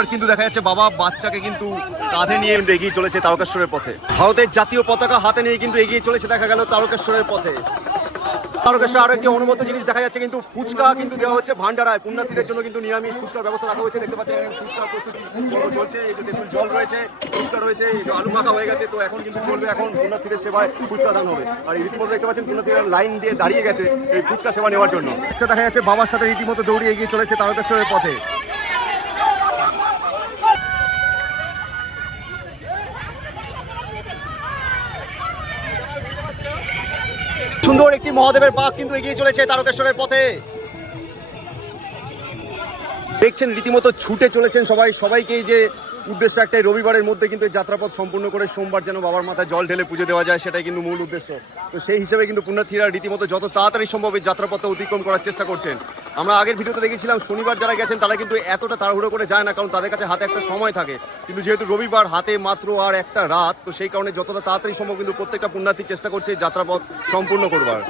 এবার কিন্তু দেখা যাচ্ছে বাবা বাচ্চাকে কিন্তু কাঁধে নিয়ে এগিয়ে চলেছে তারকেশ্বরের পথে। ভারতের জাতীয় পতাকা হাতে নিয়ে কিন্তু এগিয়ে চলেছে দেখা গেল তারকেশ্বরের পথে। তারকেশ্বর আরো একটি অনুমত জিনিস দেখা যাচ্ছে, কিন্তু ফুচকা কিন্তু দেওয়া হচ্ছে ভান্ডারায়। পুণ্যার্থীদের জন্য কিন্তু নিরামিষ ফুচকার ব্যবস্থা রাখা হয়েছে। দেখতে পাচ্ছেন এখানে ফুচকার প্রস্তুতি পর্ব চলছে। এই যে তেঁতুল জল রয়েছে, ফুচকা রয়েছে, আলু মাখা হয়ে গেছে। তো এখন কিন্তু চলবে, এখন পুণ্যার্থীদের সেবায় ফুচকা দান হবে। আর এই রীতিমতো দেখতে পাচ্ছেন পুণ্যার্থীরা লাইন দিয়ে দাঁড়িয়ে গেছে এই ফুচকা সেবা নেওয়ার জন্য। দেখা যাচ্ছে বাবার সাথে রীতিমতো দৌড়ে এগিয়ে চলেছে তারকেশ্বরের পথে। সুন্দর একটি মহাদেবের বাঘ কিন্তু এগিয়ে চলেছে তারকেশ্বরের পথে। দেখছেন রীতিমতো ছুটে চলেছেন সবাইকেই যে উদ্দেশ্য একটাই, রবিবারের মধ্যে কিন্তু এই যাত্রাপথ সম্পূর্ণ করে সোমবার যেন বাবার মাথায় জল ঢেলে পুজো দেওয়া যায়, সেটাই কিন্তু মূল উদ্দেশ্য। তো সেই হিসেবে কিন্তু পুণ্যার্থীরা রীতিমতো যত তাড়াতাড়ি সম্ভব এই যাত্রাপথটা অতিক্রম করার চেষ্টা করছেন। আমরা আগের ভিডিওতে দেখেছিলাম শনিবার যারা গেছেন তারা কিন্তু এতটা তাড়াহুড়ো করে যায় না, কারণ তাদের কাছে হাতে একটা সময় থাকে। কিন্তু যেহেতু রবিবার হাতে মাত্র আর একটা রাত, তো সেই কারণে যতটা তাড়াতাড়ি সম্ভব কিন্তু প্রত্যেকটা পুণ্যার্থী চেষ্টা করছে এই যাত্রাপথ সম্পূর্ণ করবার।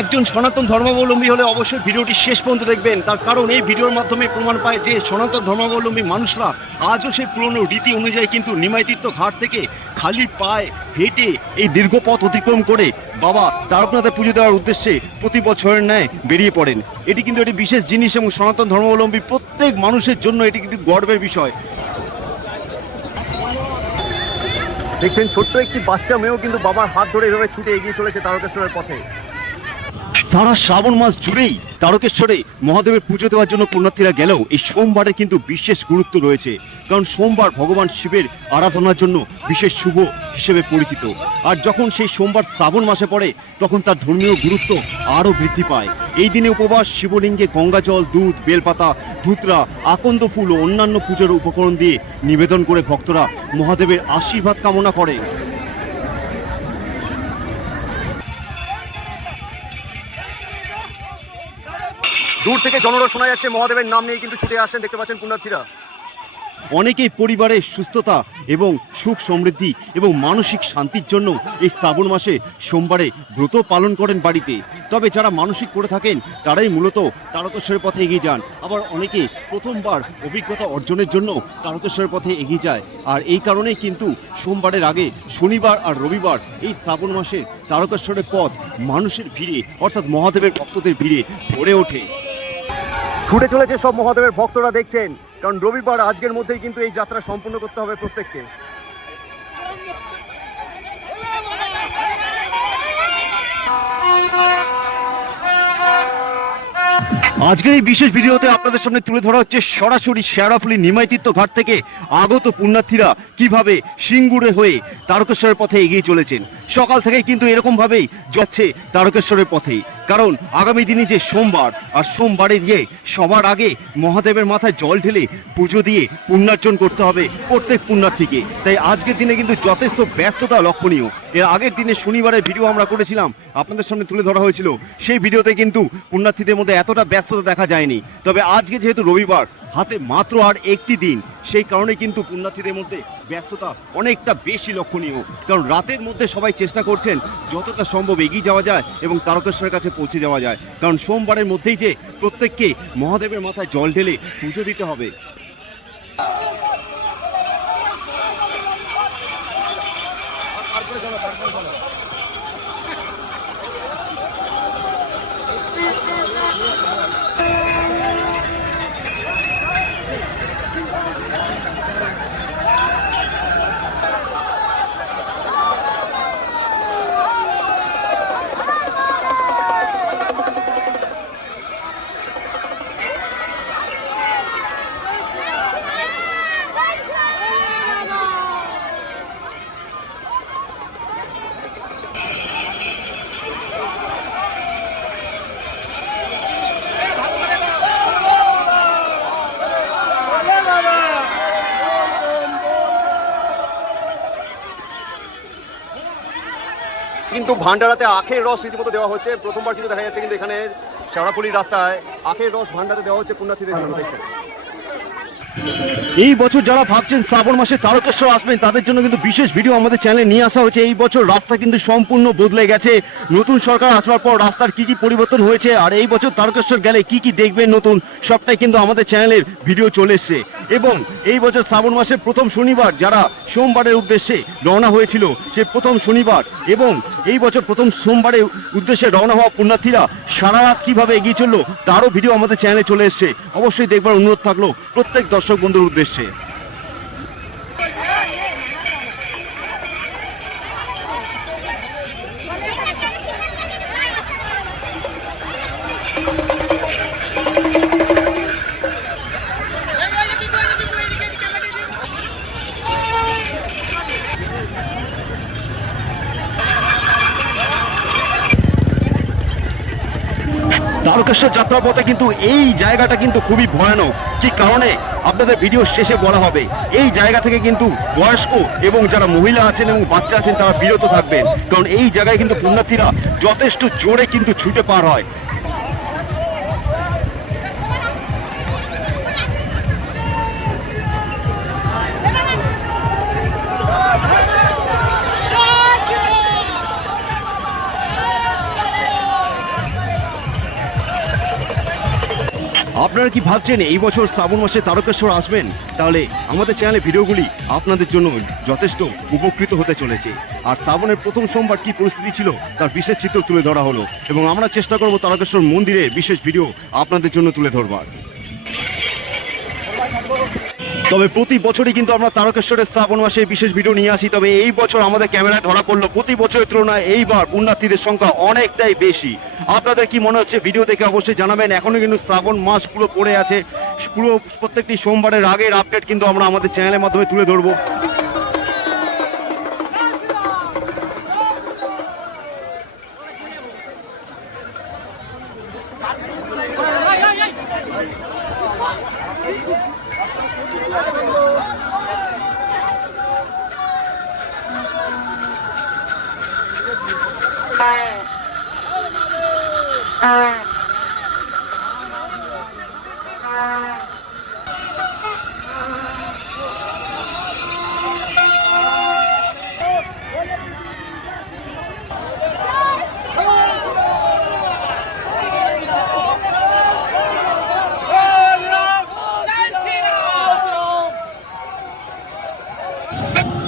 একজন সনাতন ধর্মাবলম্বী হলে অবশ্যই ভিডিওটি শেষ পর্যন্ত দেখবেন, তার কারণ এই ভিডিওর মাধ্যমে প্রমাণ পায় যে সনাতন ধর্মাবলম্বী মানুষরা আজও সেই পুরনো রীতি অনুযায়ী কিন্তু নিমাইতীর্থ ঘাট থেকে খালি পায়ে হেঁটে এই দীর্ঘ পথ অতিক্রম করে বাবা তারকনাথে পুজো দেওয়ার উদ্দেশ্যে প্রতি বছরের ন্যায় বেরিয়ে পড়েন। এটি কিন্তু একটি বিশেষ জিনিস এবং সনাতন ধর্মাবলম্বী প্রত্যেক মানুষের জন্য এটি কিন্তু গর্বের বিষয়। দেখছেন ছোট্ট একটি বাচ্চা মেয়েও কিন্তু বাবার হাত ধরে এভাবে ছুটে এগিয়ে চলেছে তারকেশ্বরের পথে। সারা শ্রাবণ মাস জুড়েই তারকেশ্বরে মহাদেবের পুজো দেওয়ার জন্য পুণ্যার্থীরা গেলেও এই সোমবারের কিন্তু বিশেষ গুরুত্ব রয়েছে, কারণ সোমবার ভগবান শিবের আরাধনার জন্য বিশেষ শুভ হিসেবে পরিচিত। আর যখন সেই সোমবার শ্রাবণ মাসে পড়ে তখন তার ধর্মীয় গুরুত্ব আরও বৃদ্ধি পায়। এই দিনে উপবাস, শিবলিঙ্গে গঙ্গাজল, দুধ, বেলপাতা, ধুতরা, আকন্দ ফুল ও অন্যান্য পুজোর উপকরণ দিয়ে নিবেদন করে ভক্তরা মহাদেবের আশীর্বাদ কামনা করে। দূর থেকে জনরস শোনা যাচ্ছে, মহাদেবের নাম নিয়ে কিন্তু ছুটে আসেন দেখতে পাচ্ছেন পুণ্যার্থীরা। অনেকেই পরিবারের সুস্থতা এবং সুখ সমৃদ্ধি এবং মানসিক শান্তির জন্য এই শ্রাবণ মাসে সোমবারে ব্রত পালন করেন বাড়িতে। তবে যারা মানসিক করে থাকেন তারাই মূলত তারকেশ্বরের পথে এগিয়ে যান। আবার অনেকে প্রথমবার অভিজ্ঞতা অর্জনের জন্য তারকেশ্বরের পথে এগিয়ে যায়। আর এই কারণেই কিন্তু সোমবারের আগে শনিবার আর রবিবার এই শ্রাবণ মাসে তারকেশ্বরের পথ মানুষের ভিড়ে অর্থাৎ মহাদেবের ভক্তদের ভিড়ে ভরে ওঠে। ছুটে চলেছে সব মহাদেবের ভক্তরা দেখছেন, কারণ রবিবার আজকের মধ্যেই কিন্তু এই যাত্রা সম্পূর্ণ করতে হবে প্রত্যেককে। আজকের এই বিশেষ ভিডিওতে আপনাদের সামনে তুলে ধরা হচ্ছে সরাসরি শেওড়াফুলি নিমাইতীর্থ ঘাট থেকে আগত পুণ্যার্থীরা কিভাবে সিঙ্গুরে হয়ে তারকেশ্বরের পথে এগিয়ে চলেছেন। সকাল থেকেই কিন্তু এরকম ভাবেই যাচ্ছে তারকেশ্বরের পথেই, কারণ আগামী দিনে যে সোমবার, আর সোমবারে যে সবার আগে মহাদেবের মাথায় জল ঢেলে পুজো দিয়ে পুণ্যার্জন করতে হবে প্রত্যেক পুণ্যার্থীকে। তাই আজকের দিনে কিন্তু যথেষ্ট ব্যস্ততা লক্ষণীয়। এর আগের দিনে শনিবারের ভিডিও আমরা করেছিলাম, আপনাদের সামনে তুলে ধরা হয়েছিল। সেই ভিডিওতে কিন্তু পুণ্যার্থীদের মধ্যে এতটা ব্যস্ততা দেখা যায়নি। তবে আজকে যেহেতু রবিবার, হাতে মাত্র আর একটি দিন, সেই কারণে কিন্তু পুণ্যার্থীদের মধ্যে ব্যস্ততা অনেকটা বেশি লক্ষণীয়। কারণ রাতের মধ্যে সবাই চেষ্টা করছেন যতটা সম্ভব এগিয়ে যাওয়া যায় এবং তারকেশ্বরের কাছে পৌঁছে যাওয়া যায়, কারণ সোমবারের মধ্যেই যে প্রত্যেককে মহাদেবের মাথায় জল ঢেলে পুজো দিতে হবে। কিন্তু ভান্ডারাতে আখের রস রীতিমতো দেওয়া হচ্ছে। প্রথমবার কিন্তু দেখা যাচ্ছে কিন্তু এখানে শেওড়াফুলির রাস্তায় আখের রস ভান্ডারাতে দেওয়া হচ্ছে পুণ্যার্থীদের জন্য। দেখছেন এই বছর যারা ভাবছেন শ্রাবণ মাসে তারকেশ্বর আসবেন তাদের জন্য কিন্তু বিশেষ ভিডিও আমাদের চ্যানেলে নিয়ে আসা হয়েছে। এই বছর রাস্তা কিন্তু সম্পূর্ণ বদলে গেছে। নতুন সরকার আসবার পর রাস্তার কি কি পরিবর্তন হয়েছে আর এই বছর তারকেশ্বর গেলে কি কি দেখবেন নতুন, সবটাই কিন্তু আমাদের চ্যানেলের ভিডিও চলে এসছে। এবং এই বছর শ্রাবণ মাসের প্রথম শনিবার যারা সোমবারের উদ্দেশ্যে রওনা হয়েছিল সে প্রথম শনিবার এবং এই বছর প্রথম সোমবারের উদ্দেশ্যে রওনা হওয়া পুণ্যার্থীরা সারা রাত কিভাবে এগিয়ে চললো তারও ভিডিও আমাদের চ্যানেলে চলে এসছে। অবশ্যই দেখবার অনুরোধ থাকলো প্রত্যেক দর্শক বন্ধুর উদ্দেশ্যে। তারকেশ্বর যাত্রার পথে কিন্তু এই জায়গাটা কিন্তু খুবই ভয়ানক। কি কারণে আপনাদের ভিডিও শেষে বলা হবে। এই জায়গা থেকে কিন্তু বয়স্ক এবং যারা মহিলা আছেন এবং বাচ্চা আছেন তারা বিরত থাকবেন, কারণ এই জায়গায় কিন্তু পুণ্যার্থীরা যথেষ্ট জোরে কিন্তু ছুটে পার হয়। আপনারা কি ভাবছেন এই বছর শ্রাবণ মাসে তারকেশ্বর আসবেন? তাহলে আমাদের চ্যানেলে ভিডিওগুলি আপনাদের জন্য যথেষ্ট উপকৃত হতে চলেছে। আর শ্রাবণের প্রথম সোমবার কি পরিস্থিতি ছিল তার বিশেষ চিত্র তুলে ধরা হলো এবং আমরা চেষ্টা করব তারকেশ্বর মন্দিরের বিশেষ ভিডিও আপনাদের জন্য তুলে ধরবার। তবে প্রতি বছরই কিন্তু আমরা তারকেশ্বরের শ্রাবণ মাসে বিশেষ ভিডিও নিয়ে আসি। তবে এই বছর আমাদের ক্যামেরায় ধরা পড়লো প্রতি বছরের তুলনায় এইবার পুণ্যার্থীদের সংখ্যা অনেকটাই বেশি। আপনাদের কি মনে হচ্ছে ভিডিও দেখে অবশ্যই জানাবেন। এখনো কিন্তু শ্রাবণ মাস পুরো পড়ে আছে, পুরো প্রত্যেকটি সোমবারের আগের আপডেট কিন্তু আমরা আমাদের চ্যানেলের মাধ্যমে তুলে ধরবো।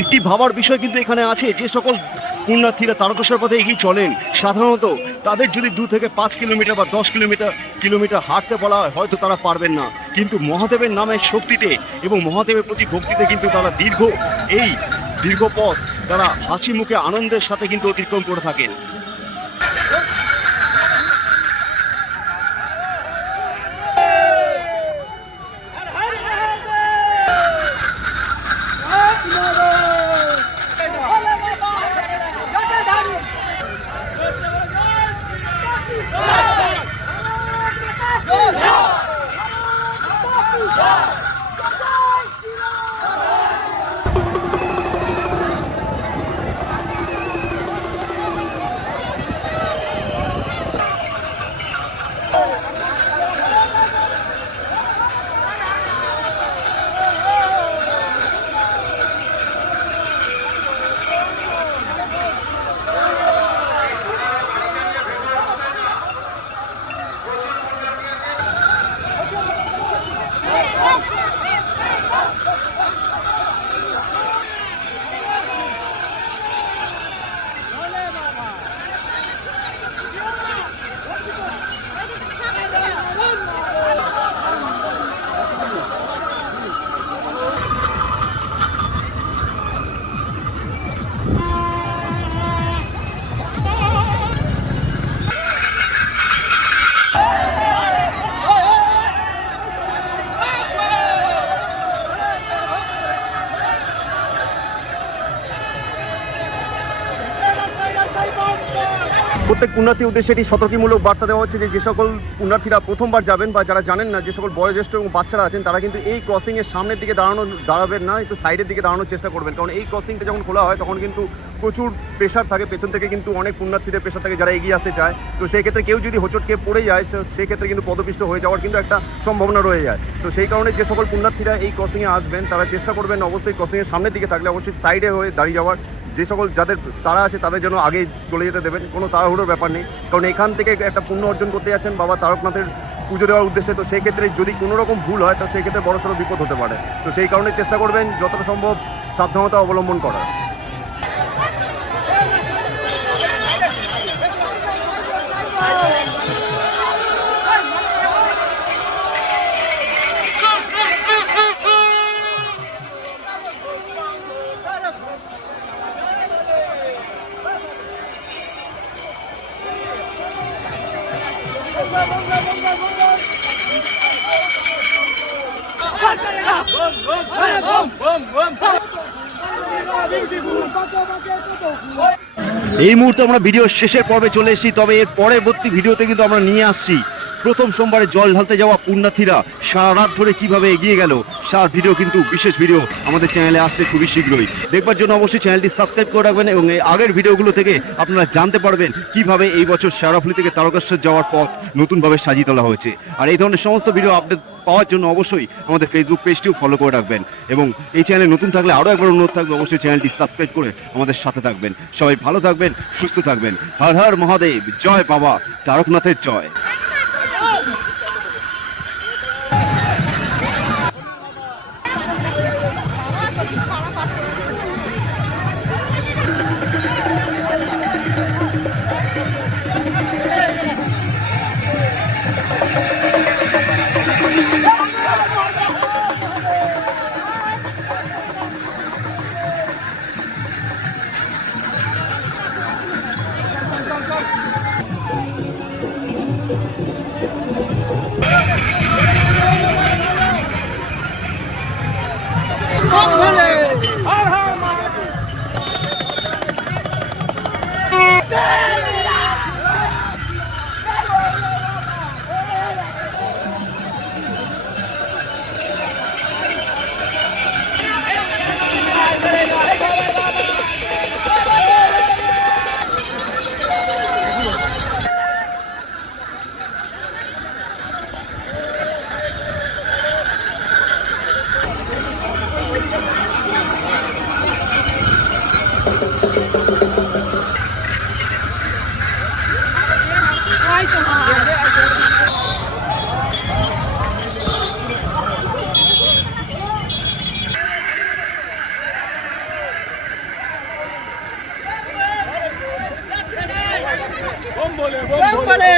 একটি ভাবার বিষয় কিন্তু এখানে আছে, যে সকল পুণ্যার্থীরা তারকেশ্বর পথে এগিয়ে চলেন সাধারণত তাদের যদি 2 থেকে 5 কিলোমিটার বা 10 কিলোমিটার হাঁটতে বলা হয় হয়তো তারা পারবেন না, কিন্তু মহাদেবের নামের শক্তিতে এবং মহাদেবের প্রতি ভক্তিতে কিন্তু তারা দীর্ঘ পথ তারা হাসি মুখে আনন্দের সাথে কিন্তু অতিক্রম করে থাকেন। প্রত্যেক পুণ্যার্থীর উদ্দেশ্যে এটি সতর্কমূলক বার্তা দেওয়া হচ্ছে যে সকল পুণ্যার্থীরা প্রথমবার যাবেন বা যারা জানেন না, যে সকল বয়োজ্যেষ্ঠ এবং বাচ্চারা আছেন তারা কিন্তু এই ক্রসিংয়ের সামনের দিকে দাঁড়াবেন না, একটু সাইডের দিকে দাঁড়ানোর চেষ্টা করবেন, কারণ এই ক্রসিংটা যখন খোলা হয় তখন কিন্তু প্রচুর প্রেশার থাকে, পেছন থেকে কিন্তু অনেক পুণ্যার্থীদের প্রেশার থাকে যারা এগিয়ে আসতে চায়। তো সেই ক্ষেত্রে কেউ যদি হোঁচট খেয়ে পড়ে যায় সেক্ষেত্রে কিন্তু পদপিষ্ট হয়ে যাওয়ার কিন্তু একটা সম্ভাবনা রয়ে যায়। তো সেই কারণে যে সকল পুণ্যার্থীরা এই ক্রসিংয়ে আসবেন তারা চেষ্টা করবেন অবশ্যই ক্রসিংয়ের সামনের দিকে থাকলে অবশ্যই সাইডে হয়ে দাঁড়িয়ে যাওয়ার। যে সকল যাদের তাড়া আছে তাদের জন্য আগে চলে যেতে দেবেন, কোনো তাড়াহুড়োর ব্যাপার নেই, কারণ এখান থেকে একটা পুণ্য অর্জন করতে যাচ্ছেন বাবা তারকনাথের পুজো দেওয়ার উদ্দেশ্যে। তো সেই ক্ষেত্রে যদি কোনো রকম ভুল হয় তো সেই ক্ষেত্রে বড়সড় বিপদ হতে পারে। তো সেই কারণে চেষ্টা করবেন যতটা সম্ভব সাবধানতা অবলম্বন করার। এই মুহূর্তে আমরা ভিডিও শেষের পর্বে চলে এসেছি, তবে এর পরবর্তী ভিডিওতে কিন্তু আমরা নিয়ে আসছি প্রথম সোমবারে জল ঢালতে যাওয়া পুণ্যার্থীরা সারা রাত ধরে কিভাবে এগিয়ে গেল। সার ভিডিও কিন্তু বিশেষ ভিডিও আমাদের চ্যানেলে আসছে খুবই শীঘ্রই। দেখবার জন্য অবশ্যই চ্যানেলটি সাবস্ক্রাইব করে রাখবেন এবং এই আগের ভিডিওগুলো থেকে আপনারা জানতে পারবেন কিভাবে এই বছর শেওড়াফুলি থেকে তারকেশ্বর যাওয়ার পথ নতুনভাবে সাজিয়ে তোলা হয়েছে। আর এই ধরনের সমস্ত ভিডিও আপডেট পাওয়ার জন্য অবশ্যই আমাদের ফেসবুক পেজটিও ফলো করে রাখবেন এবং এই চ্যানেলে নতুন থাকলে আরও একবার অনুরোধ থাকবে অবশ্যই চ্যানেলটি সাবস্ক্রাইব করে আমাদের সাথে থাকবেন। সবাই ভালো থাকবেন, সুস্থ থাকবেন। হর হর মহাদেব, জয় বাবা তারকনাথের জয়। बम बोले